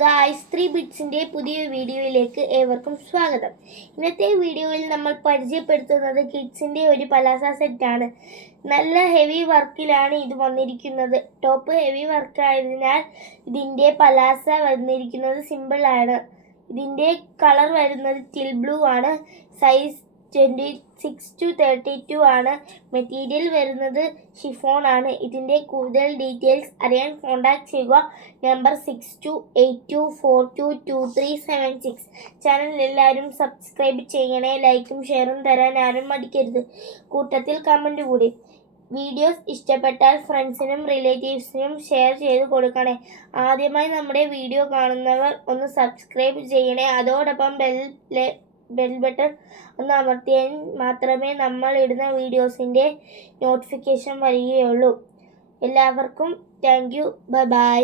Guys 3 ബിറ്റ്സിൻ്റെ പുതിയ വീഡിയോയിലേക്ക് ഏവർക്കും സ്വാഗതം. ഇന്നത്തെ വീഡിയോയിൽ നമ്മൾ പരിചയപ്പെടുത്തുന്നത് കിഡ്സിൻ്റെ ഒരു പലാസ സെറ്റാണ്. നല്ല ഹെവി വർക്കിലാണ് ഇത് വന്നിരിക്കുന്നത്. ടോപ്പ് ഹെവി വർക്കായതിനാൽ ഇതിൻ്റെ പലാസ വന്നിരിക്കുന്നത് സിമ്പിളാണ്. ഇതിൻ്റെ കളർ വരുന്നത് ടിൽ ബ്ലൂ ആണ്. സൈസ് 26 to 32 ആണ്. മെറ്റീരിയൽ വരുന്നത് ഷിഫോൺ ആണ്. ഇതിൻ്റെ കൂടുതൽ ഡീറ്റെയിൽസ് അറിയാൻ കോൺടാക്ട് ചെയ്യുക. നമ്പർ 6282422376. ചാനൽ എല്ലാവരും സബ്സ്ക്രൈബ് ചെയ്യണേ. ലൈക്കും ഷെയറും തരാൻ ആരും മടിക്കരുത്. കൂട്ടത്തിൽ കമൻറ്റ് കൂടി. വീഡിയോസ് ഇഷ്ടപ്പെട്ടാൽ ഫ്രണ്ട്സിനും റിലേറ്റീവ്സിനും ഷെയർ ചെയ്ത് കൊടുക്കണേ. ആദ്യമായി നമ്മുടെ വീഡിയോ കാണുന്നവർ ഒന്ന് സബ്സ്ക്രൈബ് ചെയ്യണേ. അതോടൊപ്പം ബെൽ ബട്ടൺ ഒന്ന് അമർത്തിയാൽ മാത്രമേ നമ്മൾ ഇടുന്ന വീഡിയോസിൻ്റെ നോട്ടിഫിക്കേഷൻ വരികയുള്ളൂ. എല്ലാവർക്കും താങ്ക് യു. ബൈ.